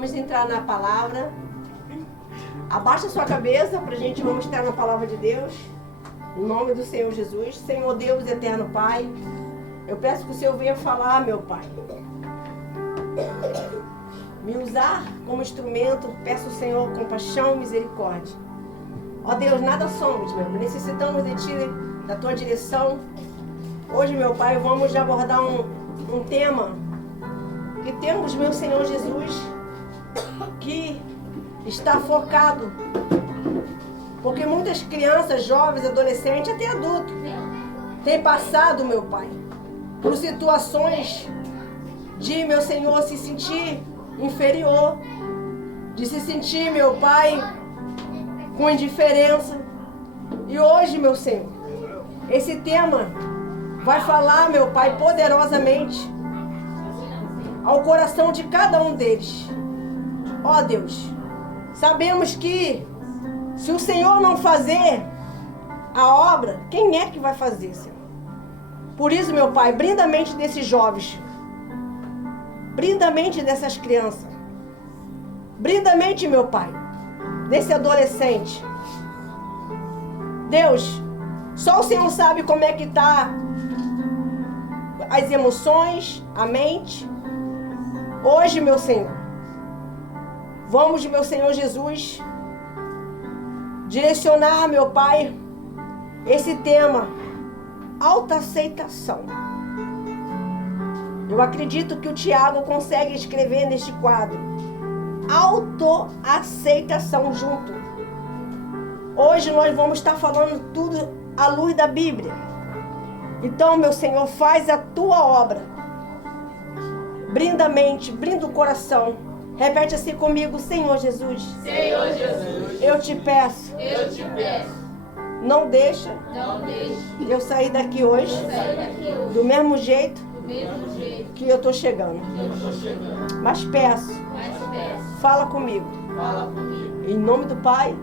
Vamos entrar na palavra. Abaixa sua cabeça para a gente vamos entrar na palavra de Deus. Em nome do Senhor Jesus. Senhor Deus, eterno Pai, eu peço que o Senhor venha falar, meu Pai. Me usar como instrumento. Peço ao Senhor compaixão e misericórdia. Ó Deus, nada somos, meu. Necessitamos de Ti, da Tua direção. Hoje, meu Pai, vamos abordar um tema que temos, meu Senhor Jesus, que está focado, porque muitas crianças, jovens, adolescentes, até adultos, têm passado, meu Pai, por situações de, meu Senhor, se sentir inferior, de se sentir, meu Pai, com indiferença. E hoje, meu Senhor, esse tema vai falar, meu Pai, poderosamente ao coração de cada um deles. Ó Deus, sabemos que se o Senhor não fazer a obra, quem é que vai fazer, Senhor? Por isso, meu Pai, brinda a mente desses jovens, brinda a mente dessas crianças, brinda a mente, meu Pai, desse adolescente. Deus, só o Senhor sabe como é que está as emoções, a mente. Hoje, meu Senhor, vamos, meu Senhor Jesus, direcionar, meu Pai, esse tema, autoaceitação. Eu acredito que o Tiago consegue escrever neste quadro, autoaceitação junto. Hoje nós vamos estar falando tudo à luz da Bíblia. Então, meu Senhor, faz a Tua obra. Brinda a mente, brinda o coração. Repete assim comigo, Senhor Jesus. Senhor Jesus, Eu te peço. Não deixa eu sair daqui hoje do mesmo jeito que eu estou chegando. Mas peço, fala comigo. Em nome do Pai,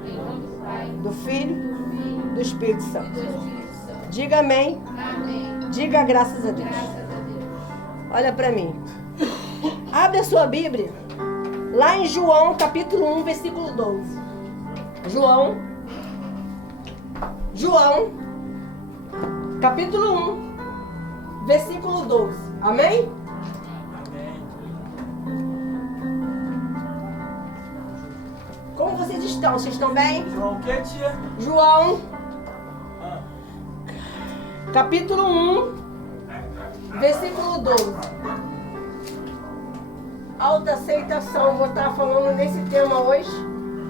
do Filho, do Espírito Santo. Diga amém. Diga graças a Deus. Olha para mim. Abre a sua Bíblia. Lá em João, capítulo 1, versículo 12. João, capítulo 1, versículo 12. Amém? Como vocês estão? Vocês estão bem? João o que, tia? João, capítulo 1, versículo 12. Autoaceitação. Vou estar falando nesse tema hoje,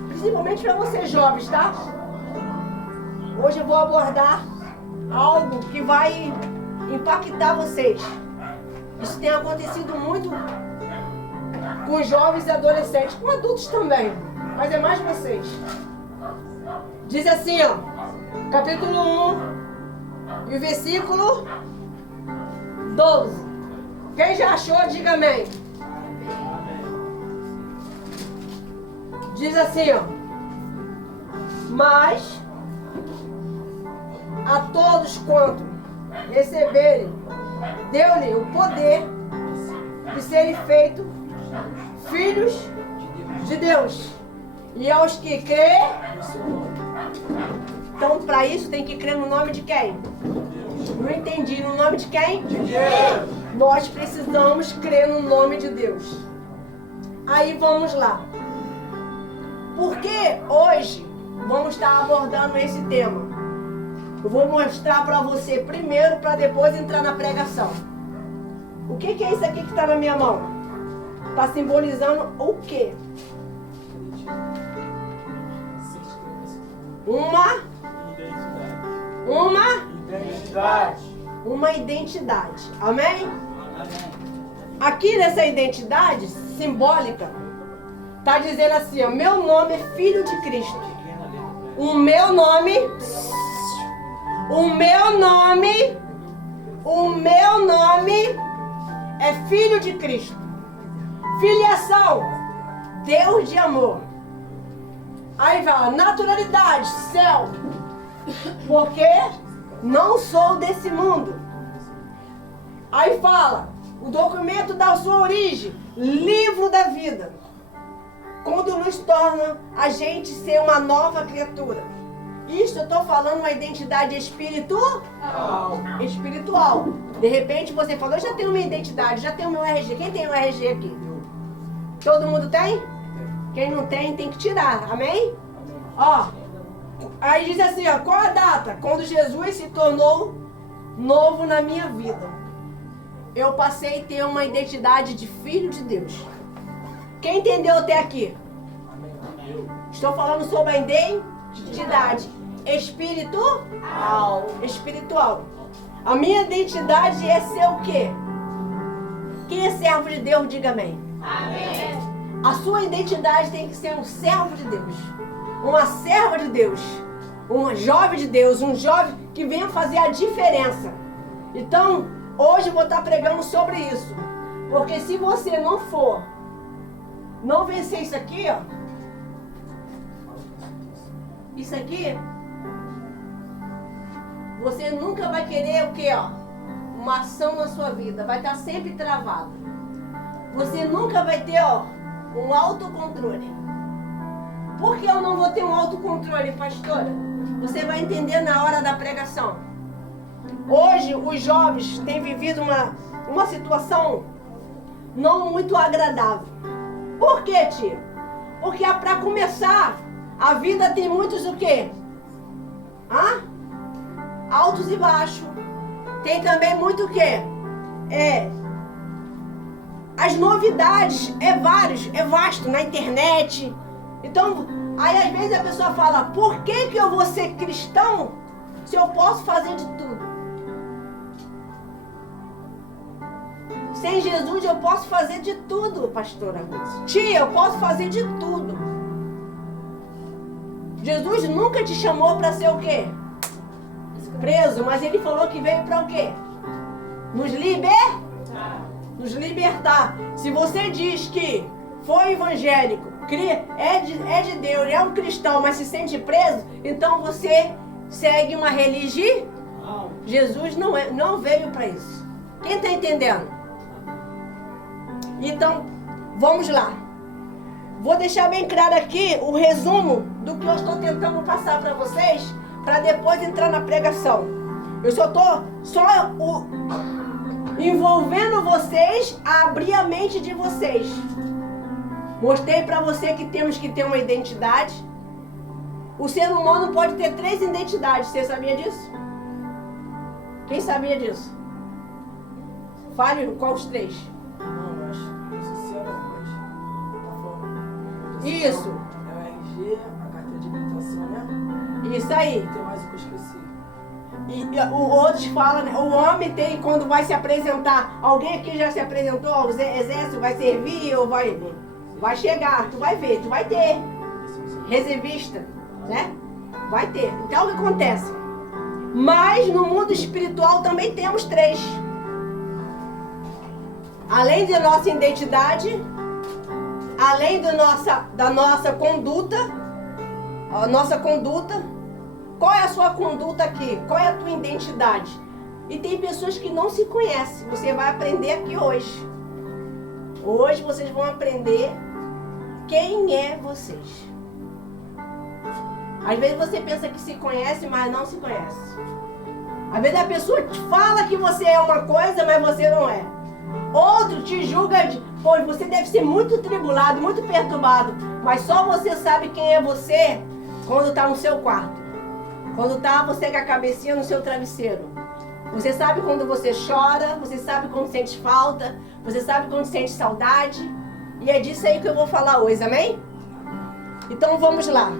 principalmente para vocês jovens, tá? Hoje eu vou abordar algo que vai impactar vocês. Isso tem acontecido muito com os jovens e adolescentes, com adultos também, mas é mais vocês. Diz assim, ó, capítulo 1 e o versículo 12. Quem já achou, diga amém. Diz assim, ó: mas a todos quanto receberem, deu-lhe o poder de serem feitos filhos de Deus. E aos que crê. Então, para isso, tem que crer no nome de quem? Não entendi. No nome de quem? De Deus. Nós precisamos crer no nome de Deus. Aí vamos lá. Porque hoje vamos estar abordando esse tema. Eu vou mostrar para você primeiro, para depois entrar na pregação. O que é isso aqui que está na minha mão? Está simbolizando o quê? Uma identidade. Amém? Aqui nessa identidade simbólica, está dizendo assim, ó: meu nome é Filho de Cristo. O meu nome é Filho de Cristo. Filiação, Deus de amor. Aí fala, naturalidade, céu. Porque não sou desse mundo. Aí fala, o documento da sua origem, livro da vida. nos torna a gente ser uma nova criatura. Isso eu estou falando uma identidade espiritual. De repente você falou, eu já tenho minha identidade, já tenho meu RG. Quem tem o RG aqui? Todo mundo tem? Quem não tem, tem que tirar. Amém? Ó, aí diz assim, ó, qual a data? Quando Jesus se tornou novo na minha vida. Eu passei a ter uma identidade de filho de Deus. Quem entendeu até aqui? Estou falando sobre a identidade espiritual. A minha identidade é ser o quê? Quem é servo de Deus, diga amém. Amém. A sua identidade tem que ser um servo de Deus, uma serva de Deus, um jovem de Deus, um jovem que venha fazer a diferença. Então, hoje eu vou estar pregando sobre isso. Porque se você não vencer isso aqui, ó. Isso aqui, você nunca vai querer o quê, ó? Uma ação na sua vida. Vai estar sempre travado. Você nunca vai ter, ó, um autocontrole. Por que eu não vou ter um autocontrole, pastora? Você vai entender na hora da pregação. Hoje, os jovens têm vivido uma situação não muito agradável. Por quê, tio? Porque para começar, a vida tem muitos o quê? Altos e baixos. Tem também muito o quê? As novidades é vasto na internet. Então, aí às vezes a pessoa fala, por que eu vou ser cristão se eu posso fazer de tudo? Sem Jesus eu posso fazer de tudo, pastora. Tia, eu posso fazer de tudo. Jesus nunca te chamou para ser o quê? Preso, mas ele falou que veio para o quê? Nos libertar. Se você diz que foi evangélico, é de Deus, é um cristão, mas se sente preso, então você segue uma religião. Jesus não veio para isso. Quem está entendendo? Então, vamos lá. Vou deixar bem claro aqui o resumo do que eu estou tentando passar para vocês, para depois entrar na pregação. Eu só estou envolvendo vocês a abrir a mente de vocês. Mostrei para você que temos que ter uma identidade. O ser humano pode ter 3 identidades. Você sabia disso? Quem sabia disso? Fale qual os 3. Não, acho que isso é mais. Tá falando. Isso. É o RG, a carteira de habilitação, né? Isso aí. Tem mais o que eu esqueci. E outros falam, né? O homem tem, quando vai se apresentar, alguém aqui já se apresentou ao exército, vai servir ou vai chegar, tu vai ver, tu vai ter reservista, né? Vai ter. Então o que acontece? Mas no mundo espiritual também temos 3. Além da nossa identidade, além da nossa conduta, a nossa conduta, qual é a sua conduta aqui? Qual é a tua identidade? E tem pessoas que não se conhecem. Você vai aprender aqui hoje. Hoje vocês vão aprender quem é vocês. Às vezes você pensa que se conhece, mas não se conhece. Às vezes a pessoa te fala que você é uma coisa, mas você não é. Outro te julga de, pois você deve ser muito tribulado, muito perturbado. Mas só você sabe quem é você quando está no seu quarto. Quando está você com a cabecinha no seu travesseiro. Você sabe quando você chora, você sabe quando sente falta, você sabe quando sente saudade. E é disso aí que eu vou falar hoje, amém? Então vamos lá.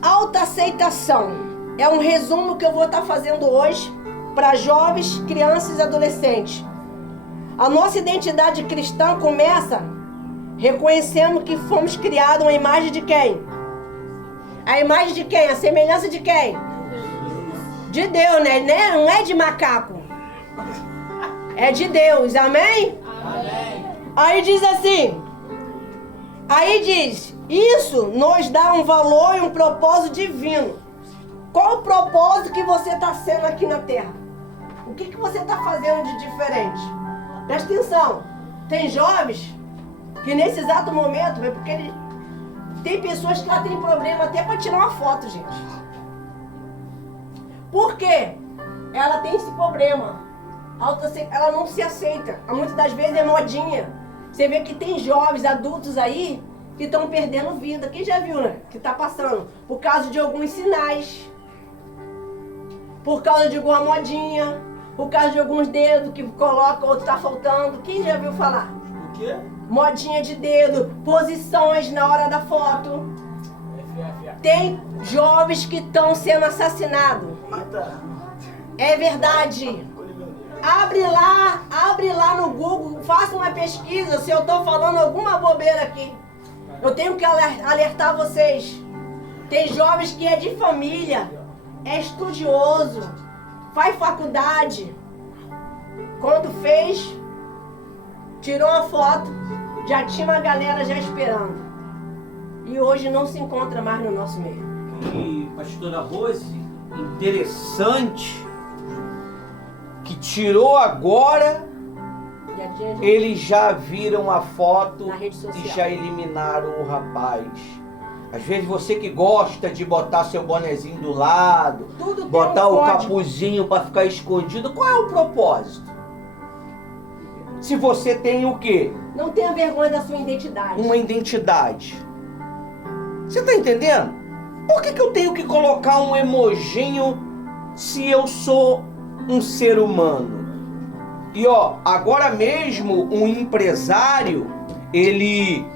Autoaceitação é um resumo que eu vou estar fazendo hoje para jovens, crianças e adolescentes. A nossa identidade cristã começa reconhecendo que fomos criados à imagem de quem? A imagem de quem? A semelhança de quem? De Deus, né? Não é de macaco. É de Deus, amém? Amém. Aí diz assim, isso nos dá um valor e um propósito divino. Qual o propósito que você está sendo aqui na terra? O que você está fazendo de diferente? Presta atenção, tem jovens Que nesse exato momento, é porque tem pessoas que lá tem problema até para tirar uma foto, gente. Por quê? Ela tem esse problema. Ela não se aceita. Muitas das vezes é modinha. Você vê que tem jovens, adultos aí, que estão perdendo vida. Quem já viu, né? Que está passando por causa de alguns sinais. Por causa de alguma modinha. Por causa de alguns dedos que coloca, outro está faltando. Quem já viu falar? O quê? Modinha de dedo, posições na hora da foto. Tem jovens que estão sendo assassinados. Eita. É verdade. Abre lá no Google, faça uma pesquisa se eu estou falando alguma bobeira aqui. Eu tenho que alertar vocês. Tem jovens que é de família, é estudioso, faz faculdade. Quando fez, tirou uma foto, já tinha uma galera já esperando. E hoje não se encontra mais no nosso meio. E, pastora Rose, interessante que tirou agora, eles já viram a foto e já eliminaram o rapaz. Às vezes você que gosta de botar seu bonezinho do lado, botar o capuzinho para ficar escondido, qual é o propósito? Se você tem o quê? Não tenha vergonha da sua identidade. Uma identidade. Você tá entendendo? Por que eu tenho que colocar um emojinho se eu sou um ser humano? E ó, agora mesmo um empresário, ele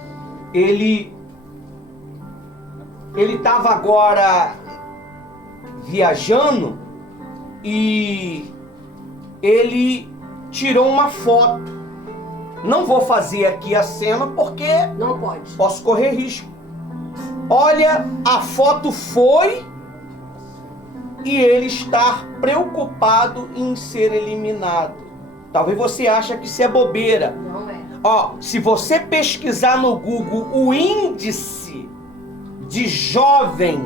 estava agora viajando e ele tirou uma foto. Não vou fazer aqui a cena porque não pode. Posso correr risco. Olha, a foto foi e ele está preocupado em ser eliminado. Talvez você ache que isso é bobeira. Não é. Ó, se você pesquisar no Google o índice de jovem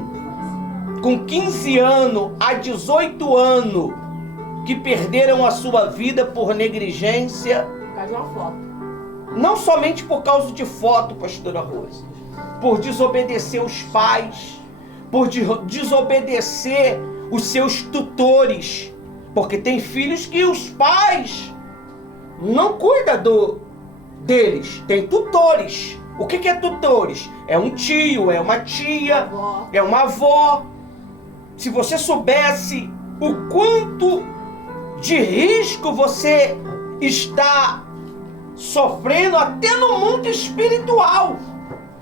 com 15 anos a 18 anos que perderam a sua vida por negligência. Por causa de uma foto. Não somente por causa de foto, pastora Rose. Por desobedecer os pais, por desobedecer os seus tutores, porque tem filhos que os pais não cuidam deles, tem tutores. O que é tutores? É um tio, é uma tia, é uma avó. Se você soubesse o quanto de risco você está sofrendo até no mundo espiritual,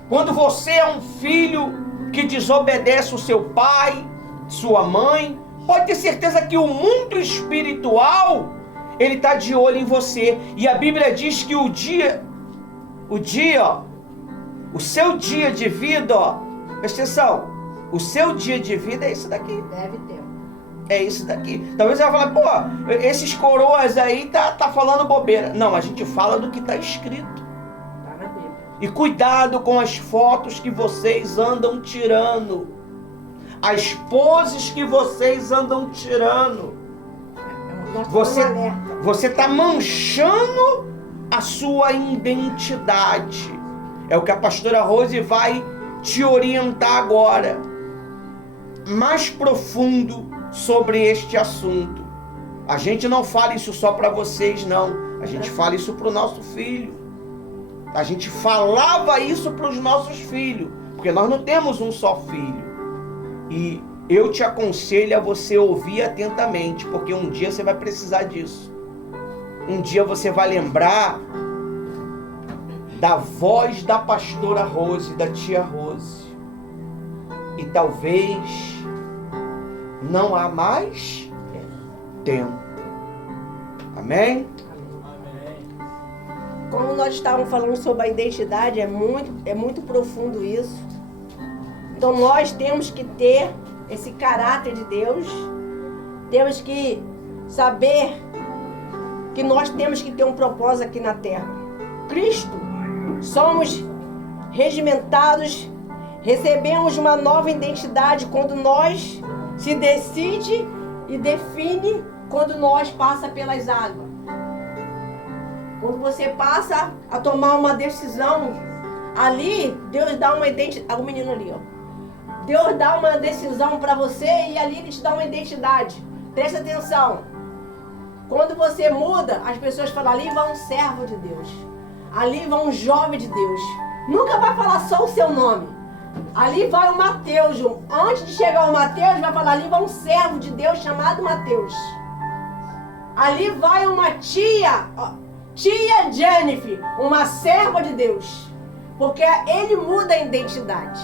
quando você é um filho que desobedece o seu pai, sua mãe, pode ter certeza que o mundo espiritual, ele está de olho em você. E a Bíblia diz que o seu dia de vida, ó, presta atenção, o seu dia de vida é isso daqui. Deve ter. É isso daqui. Talvez você vai falar, pô, esses coroas aí tá falando bobeira. Não, a gente fala do que está escrito. E cuidado com as fotos que vocês andam tirando. As poses que vocês andam tirando. Você está manchando a sua identidade. É o que a pastora Rose vai te orientar agora. Mais profundo sobre este assunto. A gente não fala isso só para vocês, não. A gente fala isso para o nosso filho. A gente falava isso para os nossos filhos, porque nós não temos um só filho. E eu te aconselho a você ouvir atentamente, porque um dia você vai precisar disso. Um dia você vai lembrar da voz da pastora Rose, da tia Rose. E talvez não há mais tempo. Amém? Como nós estávamos falando sobre a identidade, é muito profundo isso. Então nós temos que ter esse caráter de Deus. Temos que saber que nós temos que ter um propósito aqui na terra. Cristo, somos regimentados, recebemos uma nova identidade quando nós se decide e define quando nós passa pelas águas. Quando você passa a tomar uma decisão, ali Deus dá uma identidade. O menino ali, ó. Deus dá uma decisão para você e ali Ele te dá uma identidade. Presta atenção. Quando você muda, as pessoas falam, ali vai um servo de Deus. Ali vai um jovem de Deus. Nunca vai falar só o seu nome. Ali vai o Mateus. Antes de chegar o Mateus, vai falar, ali vai um servo de Deus chamado Mateus. Ali vai uma tia Jennifer, uma serva de Deus. Porque Ele muda a identidade.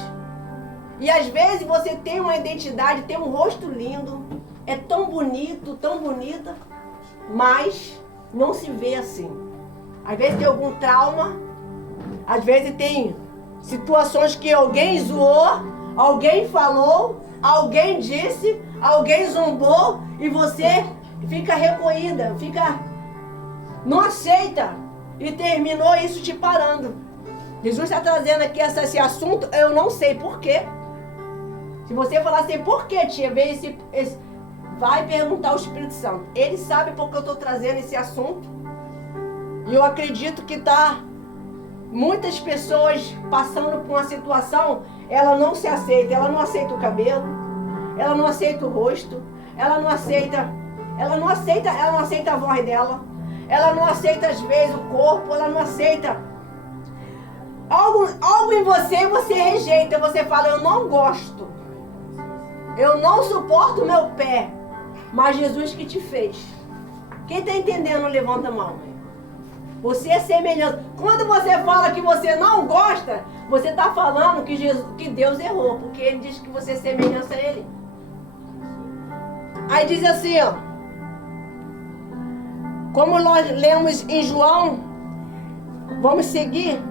E às vezes você tem uma identidade, tem um rosto lindo, é tão bonito, tão bonita, mas não se vê assim. Às vezes tem algum trauma, às vezes tem situações que alguém zoou, alguém falou, alguém disse, alguém zombou e você fica recolhida, não aceita e terminou isso te parando. Jesus está trazendo aqui esse assunto, eu não sei porquê. Se você falar assim, por que, tia, veio esse... Vai perguntar ao Espírito Santo. Ele sabe porque eu estou trazendo esse assunto. E eu acredito que muitas pessoas passando por uma situação, ela não se aceita. Ela não aceita o cabelo, ela não aceita o rosto, ela não aceita a voz dela, ela não aceita às vezes o corpo, ela não aceita. Algo em você rejeita, você fala, eu não gosto. Eu não suporto o meu pé, mas Jesus que te fez. Quem está entendendo, levanta a mão. Você é semelhante. Quando você fala que você não gosta, você está falando que Deus errou, porque Ele diz que você é semelhança a Ele. Aí diz assim, ó. Como nós lemos em João, vamos seguir.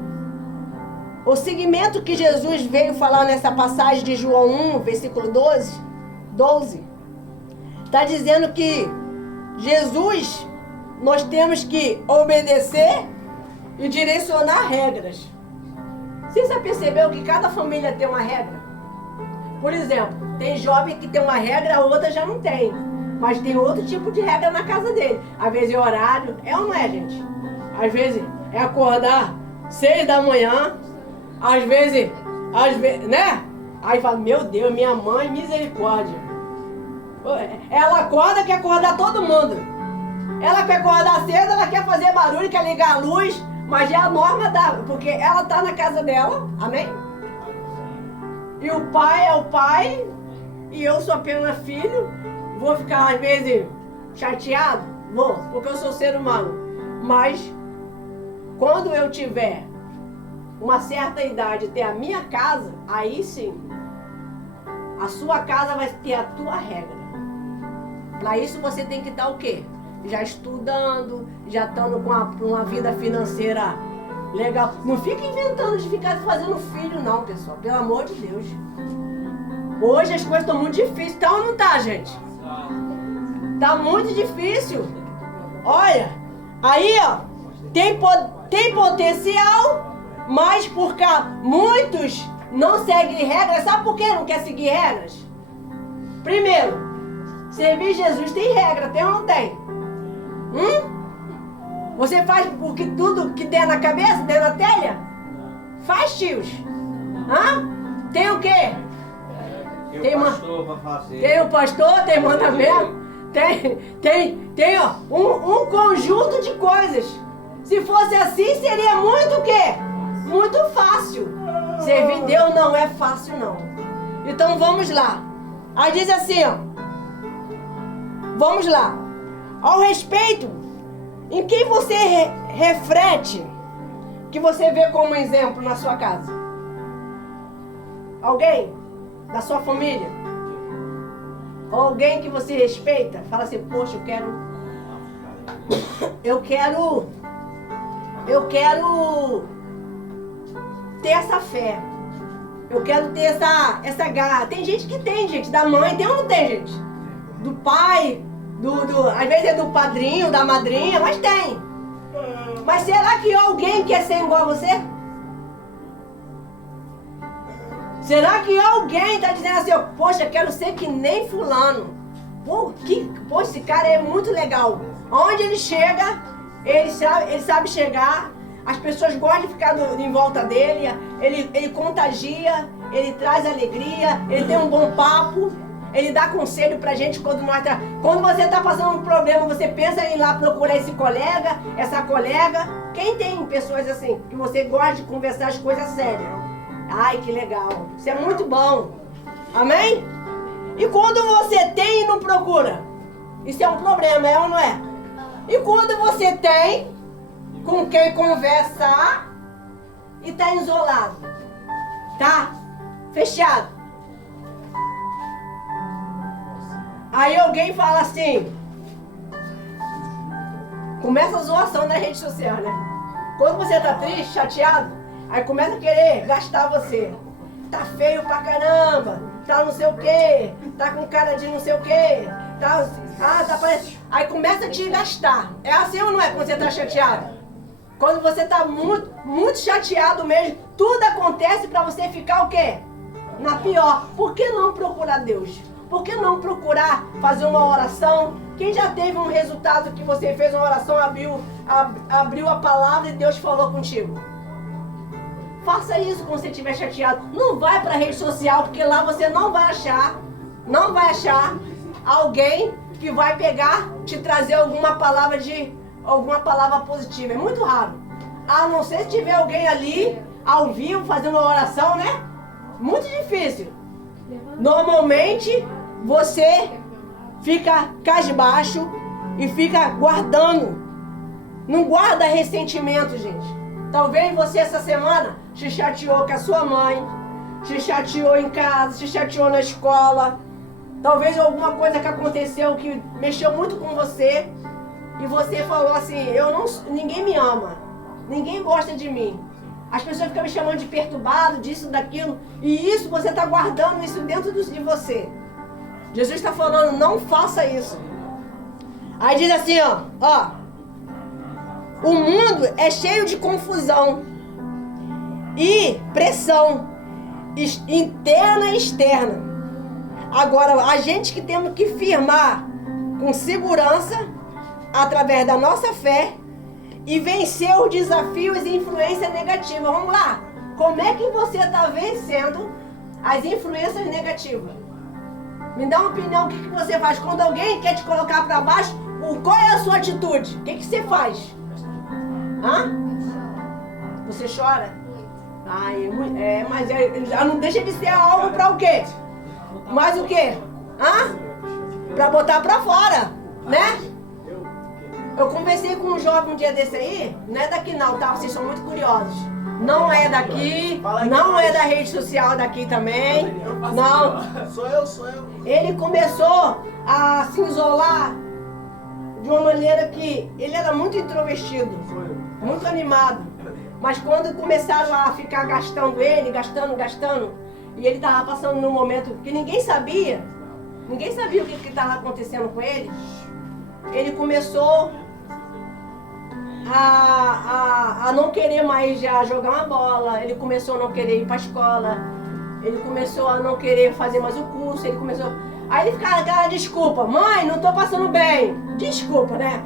O segmento que Jesus veio falar nessa passagem de João 1, versículo 12, está dizendo que Jesus, nós temos que obedecer e direcionar regras. Você já percebeu que cada família tem uma regra? Por exemplo, tem jovem que tem uma regra, a outra já não tem. Mas tem outro tipo de regra na casa dele. Às vezes é horário, é ou não é, gente? Às vezes é acordar 6 da manhã. Às vezes, né? Aí fala, meu Deus, minha mãe, misericórdia. Ela acorda, quer acordar todo mundo. Ela quer acordar cedo, ela quer fazer barulho, quer ligar a luz. Mas é a norma porque ela tá na casa dela, amém? E o pai é o pai, e eu sou apenas filho. Vou ficar, às vezes, chateado? Vou, porque eu sou ser humano. Mas, quando eu tiver uma certa idade, ter a minha casa, aí sim, a sua casa vai ter a tua regra. Para isso você tem que estar o quê? Já estudando, já estando com uma vida financeira legal. Não fica inventando de ficar fazendo filho não, pessoal. Pelo amor de Deus. Hoje as coisas estão muito difíceis. Então não tá, gente? Tá muito difícil. Olha, aí ó, tem potencial. Mas porque muitos não seguem regras, sabe por que não quer seguir regras? Primeiro, servir Jesus tem regra, tem ou não tem? Você faz porque tudo que der na cabeça, der na telha? Faz, tios. Tem o quê? Tem pastor para fazer. Tem o pastor, tem mandamento. Tem ó, um conjunto de coisas. Se fosse assim, seria muito o quê? Muito fácil. Servir Deus não é fácil, não. Então vamos lá. Aí diz assim, ó. Vamos lá. Ao respeito, em quem você reflete, que você vê como exemplo na sua casa? Alguém da sua família? Alguém que você respeita? Fala assim, poxa, eu quero ter essa fé. Eu quero ter essa garra. Tem gente que tem, gente. Da mãe, tem ou não tem, gente? Do pai, às vezes é do padrinho, da madrinha, mas tem. Mas será que alguém quer ser igual a você? Será que alguém está dizendo assim, poxa, quero ser que nem fulano. Pô, esse cara é muito legal. Onde ele chega, Ele sabe chegar. As pessoas gostam de ficar em volta dele. Ele contagia. Ele traz alegria. Ele tem um bom papo. Ele dá conselho pra gente quando você tá passando um problema, você pensa em ir lá procurar esse colega, essa colega. Quem tem pessoas assim, que você gosta de conversar as coisas sérias? Ai, que legal. Isso é muito bom. Amém? E quando você tem e não procura? Isso é um problema, é ou não é? E quando você tem com quem conversar e tá isolado? Tá? Fechado. Aí alguém fala assim, começa a zoação na rede social, né? Quando você tá triste, chateado, aí começa a querer gastar você. Tá feio pra caramba, tá não sei o que, tá com cara de não sei o que, tá parecendo. Aí começa a te gastar. É assim ou não é quando você tá chateado? Quando você tá muito, muito chateado mesmo, tudo acontece pra você ficar o quê? Na pior. Por que não procurar Deus? Por que não procurar fazer uma oração? Quem já teve um resultado que você fez uma oração, abriu a palavra e Deus falou contigo? Faça isso quando você estiver chateado. Não vai para a rede social, porque lá você não vai achar alguém que vai pegar, te trazer alguma palavra positiva. É muito raro. A não ser se tiver alguém ali, ao vivo, fazendo uma oração, né? Muito difícil. Normalmente, você fica cabisbaixo e fica guardando. Não guarda ressentimento, gente. Talvez você essa semana se chateou com a sua mãe, se chateou em casa, se chateou na escola. Talvez alguma coisa que aconteceu que mexeu muito com você e você falou assim, ninguém me ama, ninguém gosta de mim. As pessoas ficam me chamando de perturbado, disso, daquilo. E isso, você está guardando isso dentro de você. Jesus está falando, não faça isso. Aí diz assim, ó. O mundo é cheio de confusão e pressão interna e externa. Agora, a gente que temos que firmar com segurança, através da nossa fé, e vencer os desafios e influência negativa. Vamos lá. Como é que você está vencendo as influências negativas? Me dá uma opinião, o que você faz? Quando alguém quer te colocar para baixo, qual é a sua atitude? O que você faz? Você chora? Mas já não deixa de ser algo para o quê? Mas o quê? Para botar para fora, né? Eu conversei com um jovem um dia desse aí, não é daqui não, tá? Vocês são muito curiosos. Não é daqui, não é da rede social daqui também. Não. Sou eu. Ele começou a se isolar de uma maneira que ele era muito introvertido, muito animado. Mas quando começaram a ficar gastando ele, gastando, e ele estava passando num momento que ninguém sabia o que estava acontecendo com ele, ele começou a não querer mais já jogar uma bola, ele começou a não querer ir para a escola, ele começou a não querer fazer mais o curso, aí ele ficava, cara, desculpa, mãe, não tô passando bem, desculpa, né?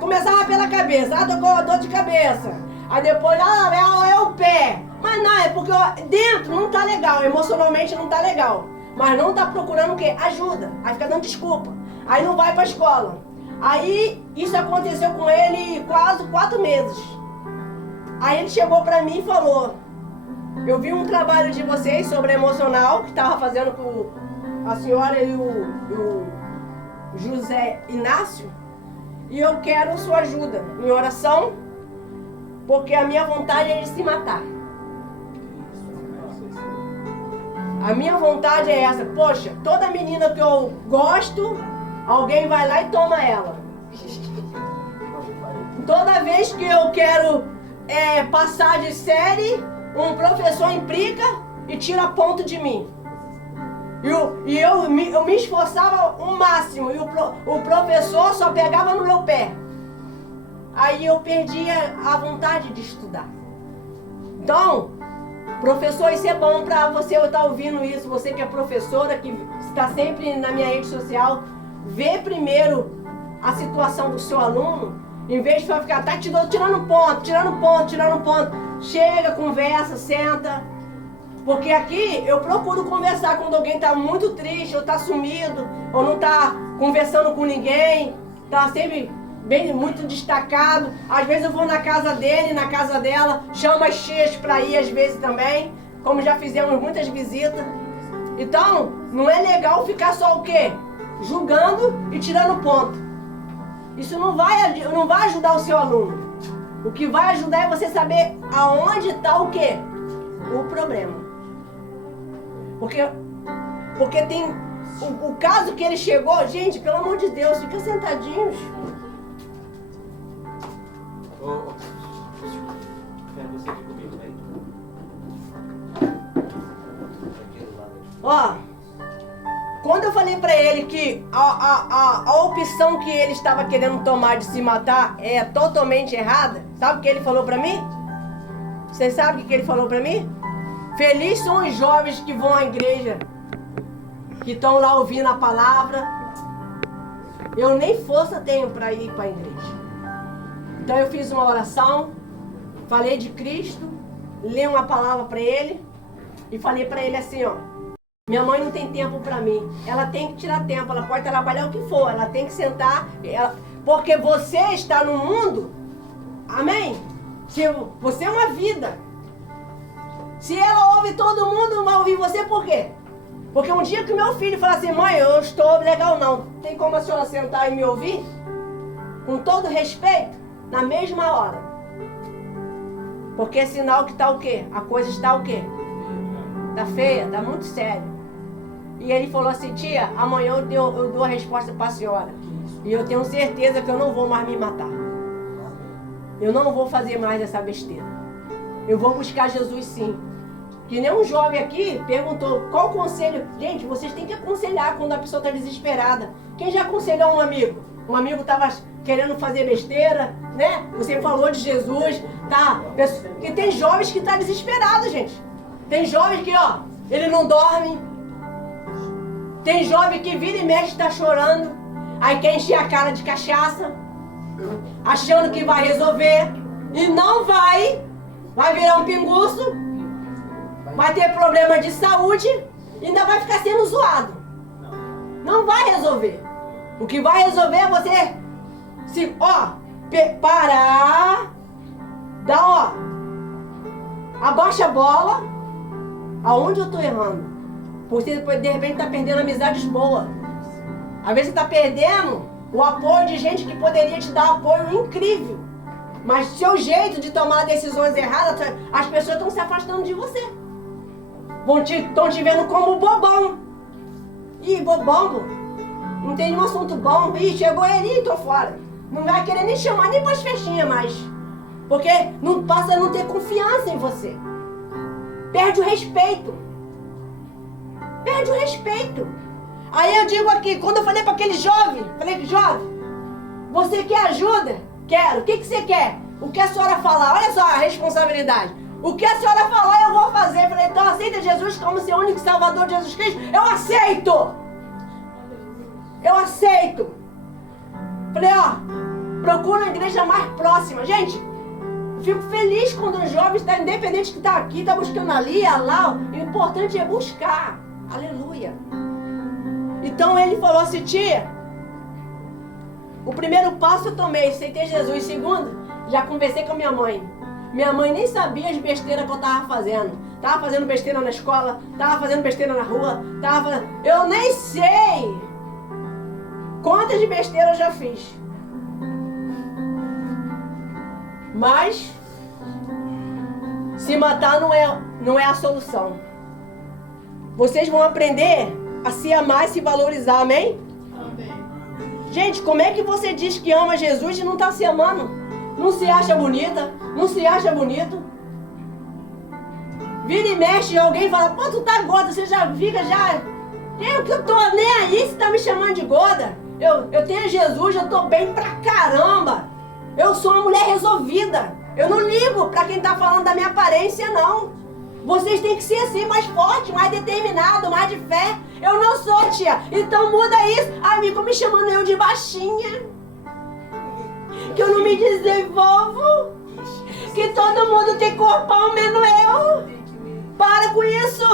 Começava pela cabeça, tô com dor de cabeça, aí depois, é o pé, mas não, é porque dentro não tá legal, emocionalmente não tá legal, mas não tá procurando o quê? Ajuda, aí fica dando desculpa, aí não vai para a escola. Aí, isso aconteceu com ele quase 4 meses. Aí ele chegou pra mim e falou, eu vi um trabalho de vocês sobre emocional, que estava fazendo com a senhora e o José Inácio, e eu quero sua ajuda em oração, porque a minha vontade é de se matar. A minha vontade é essa, poxa, toda menina que eu gosto, alguém vai lá e toma ela. Toda vez que eu quero passar de série, um professor implica e tira ponto de mim. E eu me esforçava o máximo, e o professor só pegava no meu pé. Aí eu perdia a vontade de estudar. Então, professor, isso é bom para você estar ouvindo isso. Você que é professora, que está sempre na minha rede social, vê primeiro a situação do seu aluno, em vez de ficar tirando ponto, chega, conversa, senta. Porque aqui eu procuro conversar quando alguém está muito triste, ou está sumido, ou não está conversando com ninguém, está sempre muito destacado. Às vezes eu vou na casa dele, na casa dela, chamo as tias para ir às vezes também, como já fizemos muitas visitas. Então, não é legal ficar só o quê? Julgando e tirando ponto. Isso não vai ajudar o seu aluno. O que vai ajudar é você saber aonde está o quê? O problema. Porque tem o caso que ele chegou, gente, pelo amor de Deus, fica sentadinhos. Ó, quando eu falei pra ele que a opção que ele estava querendo tomar de se matar é totalmente errada, sabe o que ele falou pra mim? Vocês sabem o que ele falou pra mim? Feliz são os jovens que vão à igreja, que estão lá ouvindo a palavra. Eu nem força tenho para ir para a igreja. Então eu fiz uma oração, falei de Cristo, li uma palavra para ele e falei para ele assim, ó: minha mãe não tem tempo para mim. Ela tem que tirar tempo, ela pode trabalhar o que for, ela tem que sentar, porque você está no mundo, amém? Você é uma vida. Se ela ouve todo mundo, não vai ouvir você, por quê? Porque um dia que meu filho fala assim: mãe, eu estou legal não, tem como a senhora sentar e me ouvir? Com todo respeito, na mesma hora. Porque é sinal que está o quê? A coisa está o quê? Está feia, está muito sério. E ele falou assim: tia, amanhã eu dou a resposta para a senhora. E eu tenho certeza que eu não vou mais me matar. Eu não vou fazer mais essa besteira. Eu vou buscar Jesus sim. Que nem um jovem aqui perguntou qual conselho. Gente, vocês têm que aconselhar quando a pessoa está desesperada. Quem já aconselhou um amigo? Um amigo estava querendo fazer besteira, né? Você falou de Jesus, tá? Porque tem jovens que estão desesperados, gente. Tem jovens que, ó, ele não dorme. Tem jovem que vira e mexe está chorando. Aí quer encher a cara de cachaça, achando que vai resolver. E não vai. Vai virar um pinguço. Vai ter problema de saúde e ainda vai ficar sendo zoado. Não vai resolver. O que vai resolver é você parar, abaixa a bola. Aonde eu estou errando? Porque você de repente está perdendo amizades boas. Às vezes você está perdendo o apoio de gente que poderia te dar apoio incrível. Mas seu jeito de tomar decisões erradas, as pessoas estão se afastando de você. Estão te vendo como bobão. Ih, bobão, pô. Não tem nenhum assunto bom. Ih, chegou ele e tô fora. Não vai querer nem chamar nem para as festinhas mais. Porque não passa a não ter confiança em você. Perde o respeito. Perde o respeito. Aí eu digo aqui, quando eu falei para aquele jovem, jovem, você quer ajuda? Quero. O que você quer? O que a senhora falar? Olha só a responsabilidade. O que a senhora falar, eu vou fazer. Falei, então aceita Jesus como seu único salvador de Jesus Cristo? Eu aceito! Eu aceito! Falei, ó, procura a igreja mais próxima. Gente, eu fico feliz quando os jovens estão independente que está aqui, está buscando ali, lá. O importante é buscar. Aleluia. Então ele falou assim: tia, o primeiro passo eu tomei, aceitei Jesus. Segundo, já conversei com a minha mãe. Minha mãe nem sabia as besteiras que eu estava fazendo. Estava fazendo besteira na escola, estava fazendo besteira na rua, eu nem sei quantas de besteira eu já fiz. Mas se matar não é a solução. Vocês vão aprender a se amar e se valorizar, amém? Amém. Gente, como é que você diz que ama Jesus e não está se amando? Não se acha bonita? Não se acha bonito? Vira e mexe e alguém fala: pô, tu tá gorda, você já fica, eu que eu tô nem aí, você tá me chamando de gorda? Eu tenho Jesus, eu tô bem pra caramba. Eu sou uma mulher resolvida. Eu não ligo pra quem tá falando da minha aparência, não. Vocês têm que ser assim, mais forte, mais determinado, mais de fé. Eu não sou, tia. Então muda isso. Amigo me chamando eu de baixinha. que eu não me desenvolvo? Que todo mundo tem corpão, menos eu? Para com isso!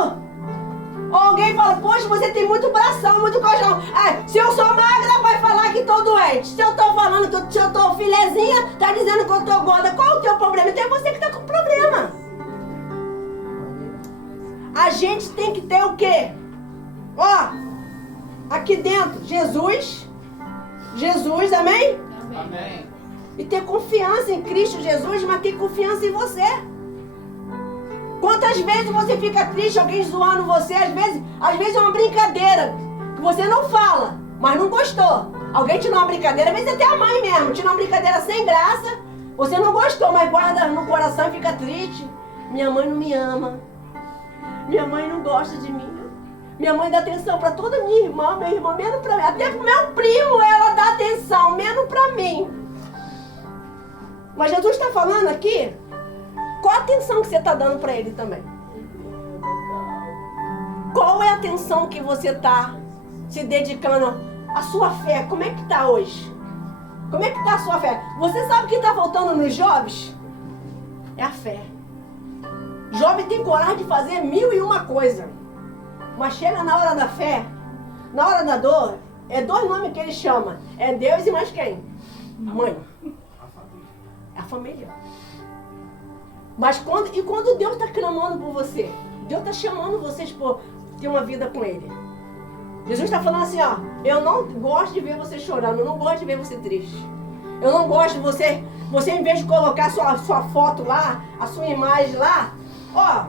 Ou alguém fala, poxa, você tem muito bração, muito colchão. Se eu sou magra, vai falar que estou doente. Se eu estou falando que eu estou filezinha, tá dizendo que eu estou gorda. Qual o teu problema? Então é você que está com problema. A gente tem que ter o quê? Ó, aqui dentro, Jesus, amém? Amém. E ter confiança em Cristo Jesus, mas ter confiança em você. Quantas vezes você fica triste, alguém zoando você, às vezes é uma brincadeira, que você não fala, mas não gostou. Alguém te dá uma brincadeira, às vezes até a mãe mesmo, te dá uma brincadeira sem graça, você não gostou, mas guarda no coração e fica triste. Minha mãe não me ama, minha mãe não gosta de mim, minha mãe dá atenção para toda minha irmã, meu irmão, menos para mim, até pro meu primo ela dá atenção, menos para mim. Mas Jesus está falando aqui, qual a atenção que você está dando para ele também? Qual é a atenção que você está se dedicando à sua fé? Como é que está hoje? Como é que está a sua fé? Você sabe o que está faltando nos jovens? É a fé. Jovem tem coragem de fazer 1001 coisa. Mas chega na hora da fé, na hora da dor, é 2 nomes que ele chama. É Deus e mais quem? Mãe. É a família. Mas quando Deus está clamando por você, Deus está chamando vocês por ter uma vida com Ele. Jesus está falando assim, ó, eu não gosto de ver você chorando, eu não gosto de ver você triste. Eu não gosto de você em vez de colocar sua foto lá, a sua imagem lá, ó.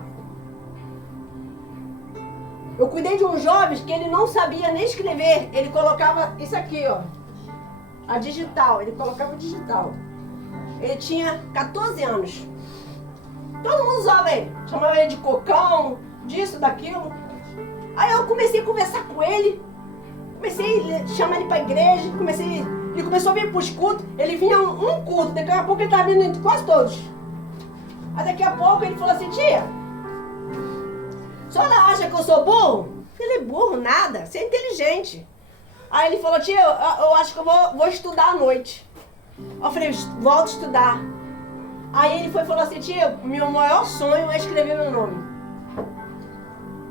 Eu cuidei de um jovem que ele não sabia nem escrever, ele colocava isso aqui, ó, a digital, ele colocava digital. Ele tinha 14 anos. Todo mundo usava ele. Chamava ele de cocão, disso, daquilo. Aí eu comecei a conversar com ele. Comecei a chamar ele pra igreja. Ele começou a vir pros cultos. Ele vinha um culto. Daqui a pouco ele estava vindo em quase todos. Aí daqui a pouco ele falou assim, tia, a senhora acha que eu sou burro? Eu falei, burro nada, você é inteligente. Aí ele falou, tia, eu acho que eu vou estudar à noite. Eu falei, volta a estudar. Aí ele falou assim, tia, meu maior sonho é escrever meu nome.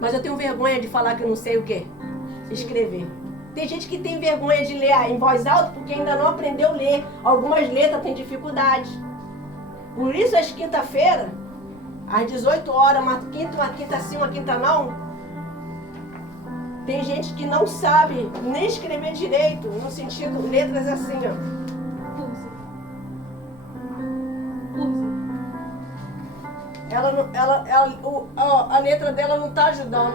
Mas eu tenho vergonha de falar que eu não sei o quê? Escrever. Tem gente que tem vergonha de ler em voz alta porque ainda não aprendeu a ler. Algumas letras têm dificuldade. Por isso, às quinta-feira, às 18 horas, uma quinta sim, uma quinta não, tem gente que não sabe nem escrever direito, no sentido, letras assim, ó. A letra dela não está ajudando.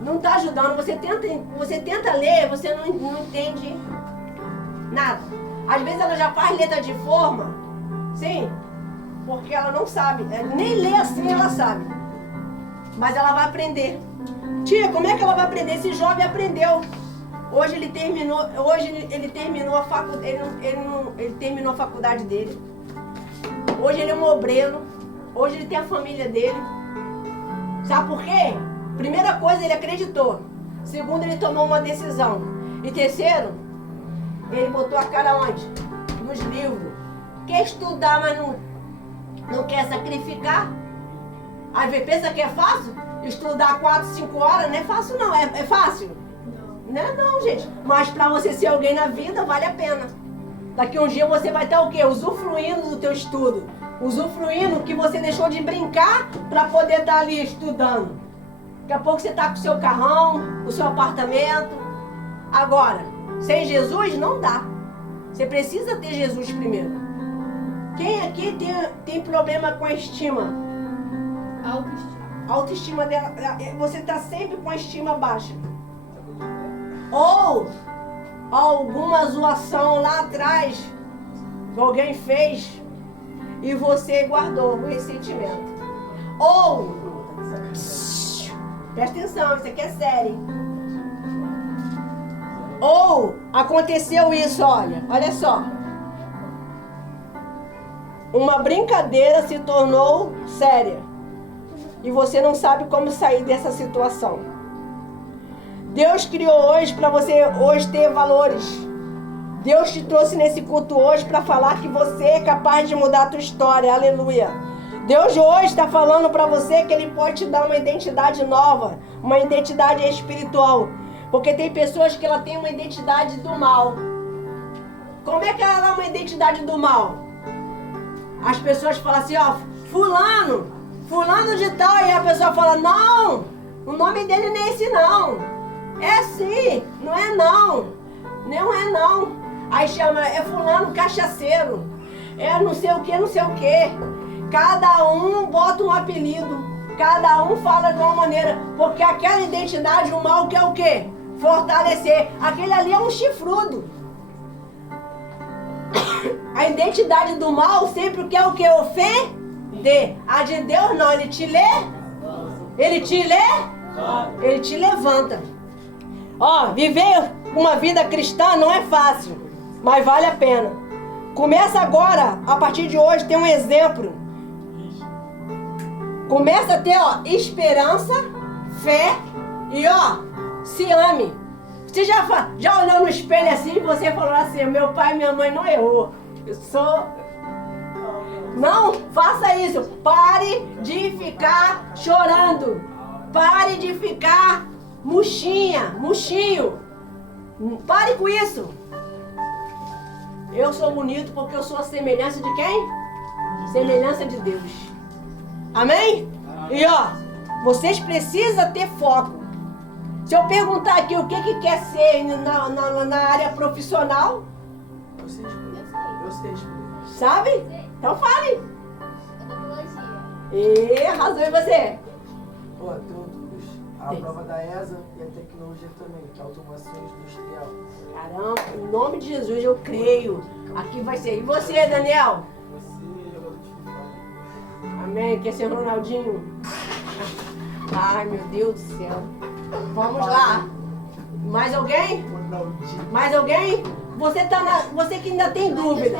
Não está ajudando. Você tenta ler, você não entende nada. Às vezes ela já faz letra de forma, sim, porque ela não sabe. Nem ler assim ela sabe. Mas ela vai aprender. Tia, como é que ela vai aprender? Esse jovem aprendeu. Hoje ele terminou a faculdade. Ele terminou a faculdade dele. Hoje ele é um obreiro. Hoje ele tem a família dele. Sabe por quê? Primeira coisa, ele acreditou. Segundo, ele tomou uma decisão. E terceiro, ele botou a cara onde? Nos livros. Quer estudar, mas não quer sacrificar? Aí pensa que é fácil? Estudar 4, 5 horas não é fácil não. É fácil? Não, gente. Mas para você ser alguém na vida, vale a pena. Daqui a um dia você vai estar o quê? Usufruindo do teu estudo. Usufruindo que você deixou de brincar para poder estar ali estudando. Daqui a pouco você está com o seu carrão, o seu apartamento. Agora, sem Jesus não dá. Você precisa ter Jesus primeiro. Quem aqui tem problema com a estima? Autoestima dela. Você está sempre com a estima baixa. Ou alguma zoação lá atrás que alguém fez e você guardou o ressentimento. Ou, presta atenção, isso aqui é sério. Ou aconteceu isso, olha só. Uma brincadeira se tornou séria e você não sabe como sair dessa situação. Deus criou hoje para você hoje ter valores. Deus te trouxe nesse culto hoje para falar que você é capaz de mudar a tua história. Aleluia. Deus hoje está falando para você que Ele pode te dar uma identidade nova, uma identidade espiritual. Porque tem pessoas que ela tem uma identidade do mal. Como é que ela dá uma identidade do mal? As pessoas falam assim, ó, fulano de tal, e a pessoa fala, não, o nome dele não é esse não. É sim, não é não. Não é não. Aí chama, é fulano cachaceiro. É não sei o que, não sei o que. Cada um bota um apelido. Cada um fala de uma maneira. Porque aquela identidade, o mal quer o quê? Fortalecer. Aquele ali é um chifrudo. A identidade do mal sempre quer o quê? Ofender. A de Deus não. Ele te levanta. Ó, viver uma vida cristã não é fácil, mas vale a pena. Começa agora, a partir de hoje, ter um exemplo. Começa a ter, ó, esperança, fé e, ó, se ame. Você já olhou no espelho assim e você falou assim, meu pai e minha mãe não errou. Eu sou... Não, faça isso. Pare de ficar chorando. Pare de ficar murchinho. Pare com isso. Eu sou bonito porque eu sou a semelhança de quem? Semelhança de Deus. Amém? E ó, vocês precisam ter foco. Se eu perguntar aqui o que quer ser na área profissional, Eu sei. sabe? Então fale. E arrasou em você. Pô, tem outros. A prova da ESA e a tecnologia também, que é automação industrial. Caramba, em nome de Jesus eu creio. Aqui vai ser. E você, Daniel? Você, jogador de FIFA. Amém. Quer ser Ronaldinho? Ai, meu Deus do céu. Vamos lá. Mais alguém? Mais alguém? Você que ainda tem dúvida.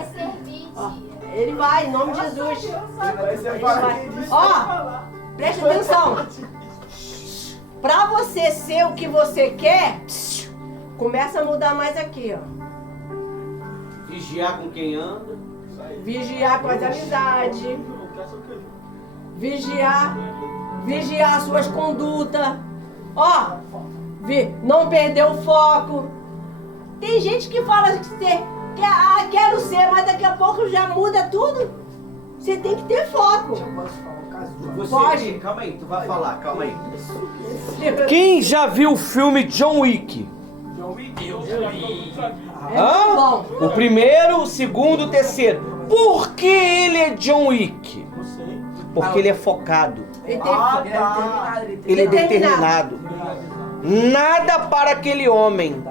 Ó, ele vai, em nome de Jesus. Ele vai. Ó, preste atenção. Pra você ser o que você quer, começa a mudar mais aqui, ó. Vigiar com quem anda. Vigiar com as amizades. Vigiar as suas condutas. Ó, não perder o foco. Tem gente que fala que você quero ser, mas daqui a pouco já muda tudo. Você tem que ter foco. Já posso falar um caso? Você, Pode. calma aí, tu vai falar, calma aí. Quem já viu o filme John Wick? É bom. O primeiro, o segundo, o terceiro. Por que ele é John Wick? Não sei. Porque ele é focado. Ele tem Ele é Determinado. determinado. Nada para aquele homem.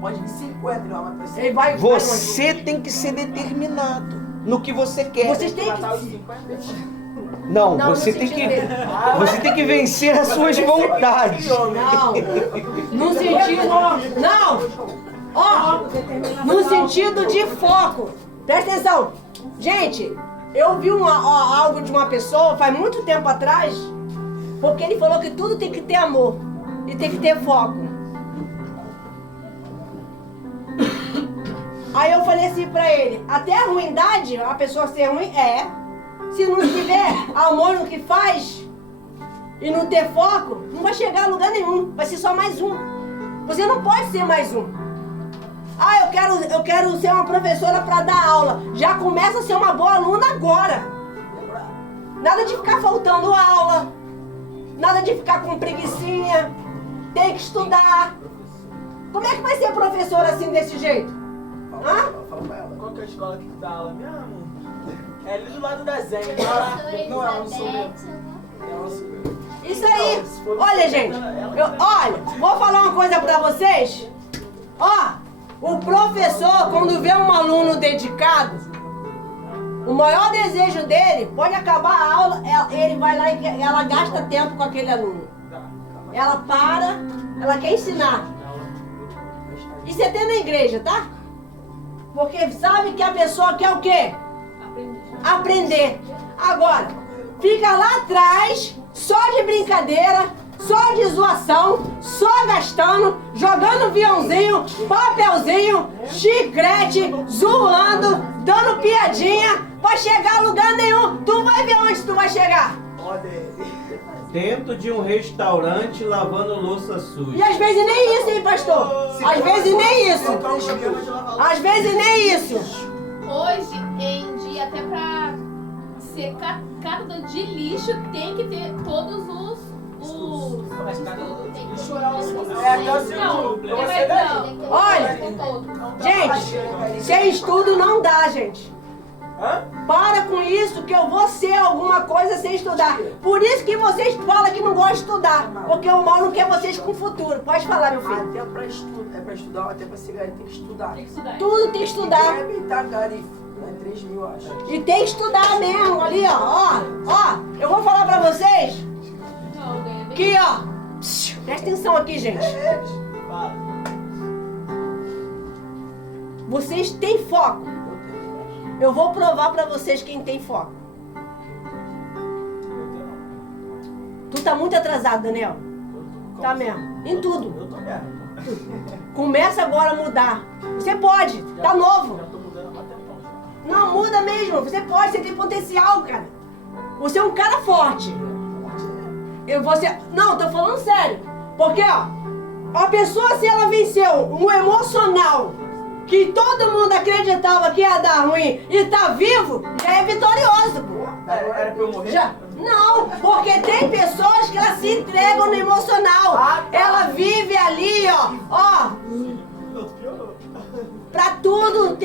Pode vir 50 e vai matar Ele vai. Você tem que ser determinado no que você quer. Vocês têm que. Não, Não, você no tem que sentido dele. você tem que vencer as suas vontades. Não. No sentido. Não! Ó! No sentido de foco. Presta atenção. Gente, eu vi algo de uma pessoa faz muito tempo atrás. Porque ele falou que tudo tem que ter amor. E tem que ter foco. Aí eu falei assim pra ele, até a ruindade, a pessoa ser ruim, se não tiver amor no que faz e não ter foco, não vai chegar a lugar nenhum, vai ser só mais um. Você não pode ser mais um. Ah, eu quero ser uma professora pra dar aula. Já começa a ser uma boa aluna agora. Nada de ficar faltando aula, nada de ficar com preguicinha, tem que estudar. Como é que vai ser professora assim desse jeito? Hã? Fala pra ela. Qual que é a escola que dá aula mesmo? É ali do lado da Zen. Não, ela não soube. Ela não soube. Isso aí. Olha, gente. Olha, vou falar uma coisa pra vocês. Ó, o professor, quando vê um aluno dedicado, o maior desejo dele, pode acabar a aula, ele vai lá e ela gasta tempo com aquele aluno. Ela para, ela quer ensinar. Isso é até na igreja, tá? Porque sabe que a pessoa quer o quê? Aprender. Agora, fica lá atrás, só de brincadeira, só de zoação, só gastando, jogando viãozinho, papelzinho, chiclete, zoando, dando piadinha, vai chegar a lugar nenhum. Tu vai ver onde tu vai chegar. Dentro de um restaurante lavando louça E suja. às vezes nem isso, hein, pastor? Às vezes nem isso. Às vezes nem isso. Hoje em dia, até pra ser catador de lixo, tem que ter todos os tem que chorar os Olha, gente, sem estudo não dá, gente. Para com isso que eu vou ser alguma coisa sem estudar. Por isso que vocês falam que não gostam de estudar. Porque o mal não quer vocês com o futuro. Pode falar, meu filho. Até pra estudar, até pra ser gari, tem que estudar. Tem que estudar. Tudo tem que estudar. Tá gari, 3 mil, acho. E tem que estudar mesmo ali, ó. Ó, eu vou falar pra vocês. Não, ganha bem. Aqui, ó. Presta atenção aqui, gente. Vocês têm foco. Eu vou provar pra vocês quem tem foco. Tu tá muito atrasado, Daniel. Tá mesmo. Em tudo. Eu tô mesmo. Começa agora a mudar. Você pode. Tá novo. Já tô mudando há mais tempão já. Não, muda mesmo. Você pode. Você tem potencial, cara. Você é um cara forte. Não, tô falando sério. Porque, ó, a pessoa, se ela venceu um emocional que todo mundo acreditava que ia dar ruim e tá vivo, já é vitorioso, pô. Era pra eu morrer? Já. Não, porque tem pessoas que elas se entregam no emocional. Ela vive ali, ó, pra tudo.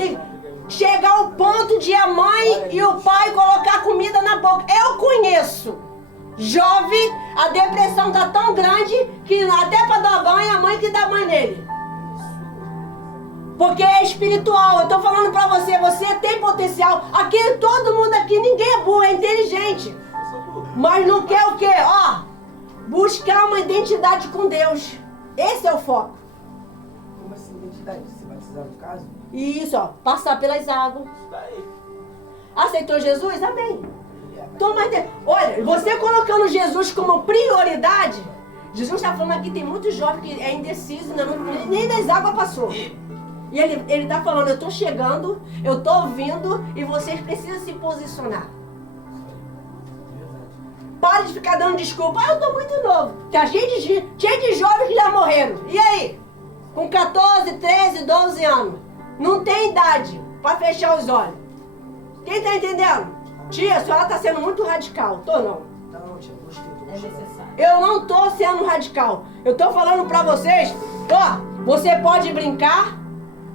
Chegar ao ponto de a mãe e o pai colocar comida na boca. Eu conheço jovem, a depressão tá tão grande que até pra dar banho, a mãe que dá banho nele. Porque é espiritual. Eu tô falando pra você, você tem potencial. Aqui, todo mundo aqui, ninguém é burro, é inteligente. Mas não quer o quê? Ó, buscar uma identidade com Deus. Esse é o foco. Como assim, identidade? Se batizar no caso? Isso, ó, passar pelas águas. Aceitou Jesus? Amém. Toma, olha, você colocando Jesus como prioridade, Jesus está falando aqui, tem muitos jovens que é indeciso, nem das águas passou. E ele está falando, eu estou chegando, eu estou vindo e vocês precisam se posicionar. Para de ficar dando desculpa, eu estou muito novo. Tá cheio de jovens que já morreram. E aí? Com 14, 13, 12 anos. Não tem idade para fechar os olhos. Quem está entendendo? Tia, a senhora está sendo muito radical. Tô não. Não, tia, gostei. É necessário. Eu não tô sendo radical. Eu tô falando pra vocês, ó, você pode brincar,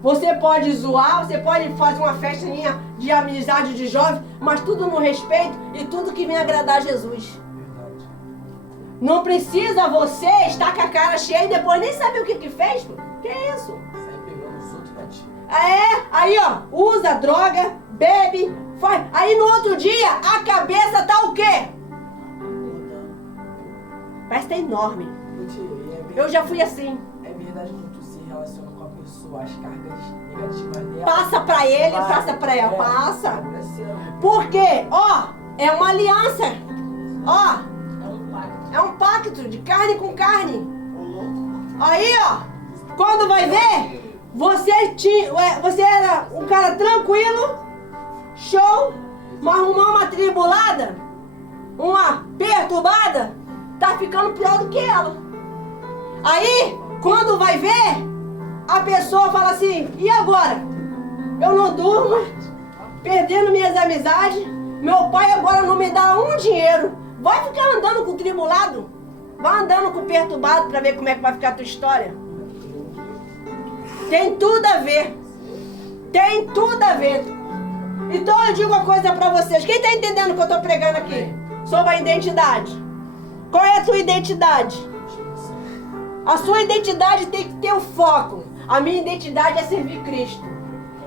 você pode zoar, você pode fazer uma festinha de amizade de jovem, mas tudo no respeito e tudo que vem agradar a Jesus. Verdade. Não precisa você estar com a cara cheia e depois nem saber o que fez, pô. Que isso? Sai pegando os outros, né, tia? Aí ó, usa droga, bebe, faz. Aí no outro dia, a cabeça tá o quê? Parece que tá enorme. Eu já fui assim. É verdade que tu se relaciona com a pessoa, as cargas negativas dela. Passa pra ele, vai, passa pra ela, passa. Agradecendo. Porque, ó, é uma aliança. Ó, É um pacto. é um pacto de carne com carne. Aí, ó, quando vai ver, você era um cara tranquilo, show, mas arrumou uma tribulada, uma perturbada, tá ficando pior do que ela. Aí, quando vai ver, a pessoa fala assim, e agora? Eu não durmo, perdendo minhas amizades, meu pai agora não me dá um dinheiro. Vai ficar andando com o tribulado? Vai andando com o perturbado pra ver como é que vai ficar a tua história. Tem tudo a ver. Tem tudo a ver. Então eu digo uma coisa pra vocês. Quem tá entendendo o que eu tô pregando aqui? Sobre a identidade. Qual é a tua identidade? A sua identidade tem que ter o foco. A minha identidade é servir Cristo.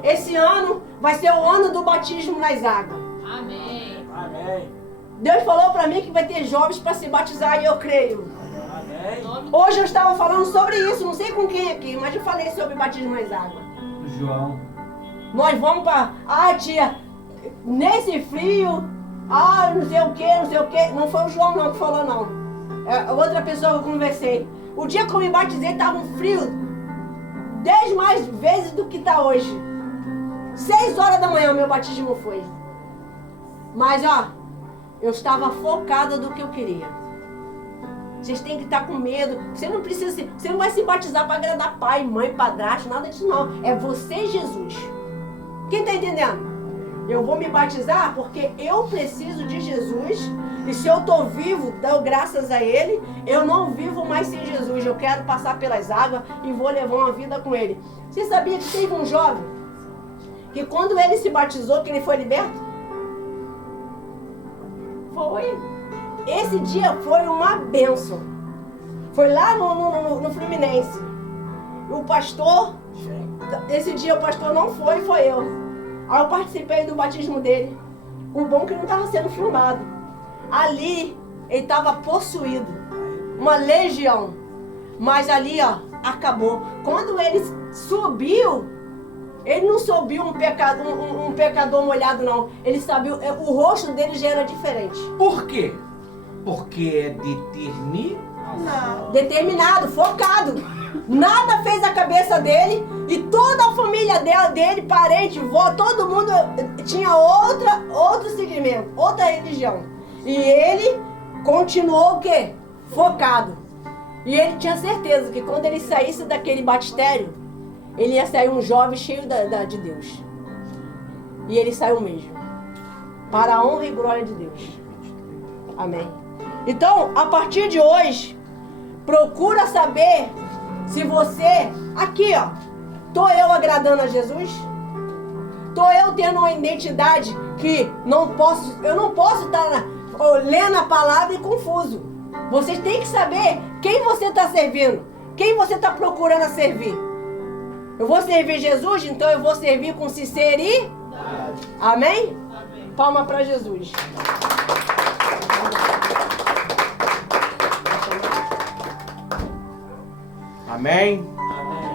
Esse ano vai ser o ano do batismo nas águas. Amém. Amém. Deus falou pra mim que vai ter jovens para se batizar e eu creio. Amém. Nome Hoje eu estava falando sobre isso, não sei com quem aqui, mas eu falei sobre batismo nas águas. João. Nós vamos pra... Ah, tia, nesse frio... Ah, não sei o que, não sei o que. Não foi o João não que falou, não. outra pessoa que eu conversei. O dia que eu me batizei estava um frio 10 mais vezes do que está hoje. 6 horas da manhã o meu batismo foi. Mas eu estava focada do que eu queria. Vocês têm que estar com medo. Você não vai se batizar para agradar pai, mãe, padrasto, nada disso não. É você e Jesus. Quem está entendendo? Eu vou me batizar porque eu preciso de Jesus. E se eu estou vivo, dou graças a Ele. Eu não vivo mais sem Jesus. Eu quero passar pelas águas e vou levar uma vida com Ele. Você sabia que teve um jovem que quando ele se batizou, que ele foi liberto? Foi. Esse dia foi uma bênção. Foi lá no Fluminense. O pastor, esse dia o pastor não foi, foi eu. Aí eu participei do batismo dele. O bom é que não estava sendo filmado. Ali, ele estava possuído. Uma legião. Mas ali, acabou. Quando ele subiu, ele não subiu um pecador molhado, não. Ele sabia, o rosto dele já era diferente. Por quê? Porque é Determinado, focado. Nada fez a cabeça dele. E toda a família dele, parente, vó, todo mundo tinha outro segmento, outra religião. E ele continuou o quê? Focado. E ele tinha certeza que quando ele saísse daquele batistério, ele ia sair um jovem cheio de Deus. E ele saiu mesmo. Para a honra e glória de Deus. Amém. Então, a partir de hoje, procura saber se você... Aqui, tô eu agradando a Jesus? Tô eu tendo uma identidade que eu não posso estar lendo a palavra e confuso. Vocês têm que saber quem você está servindo. Quem você está procurando a servir. Eu vou servir Jesus, então eu vou servir com sinceridade. Amém? Amém. Palma para Jesus. Amém? Amém.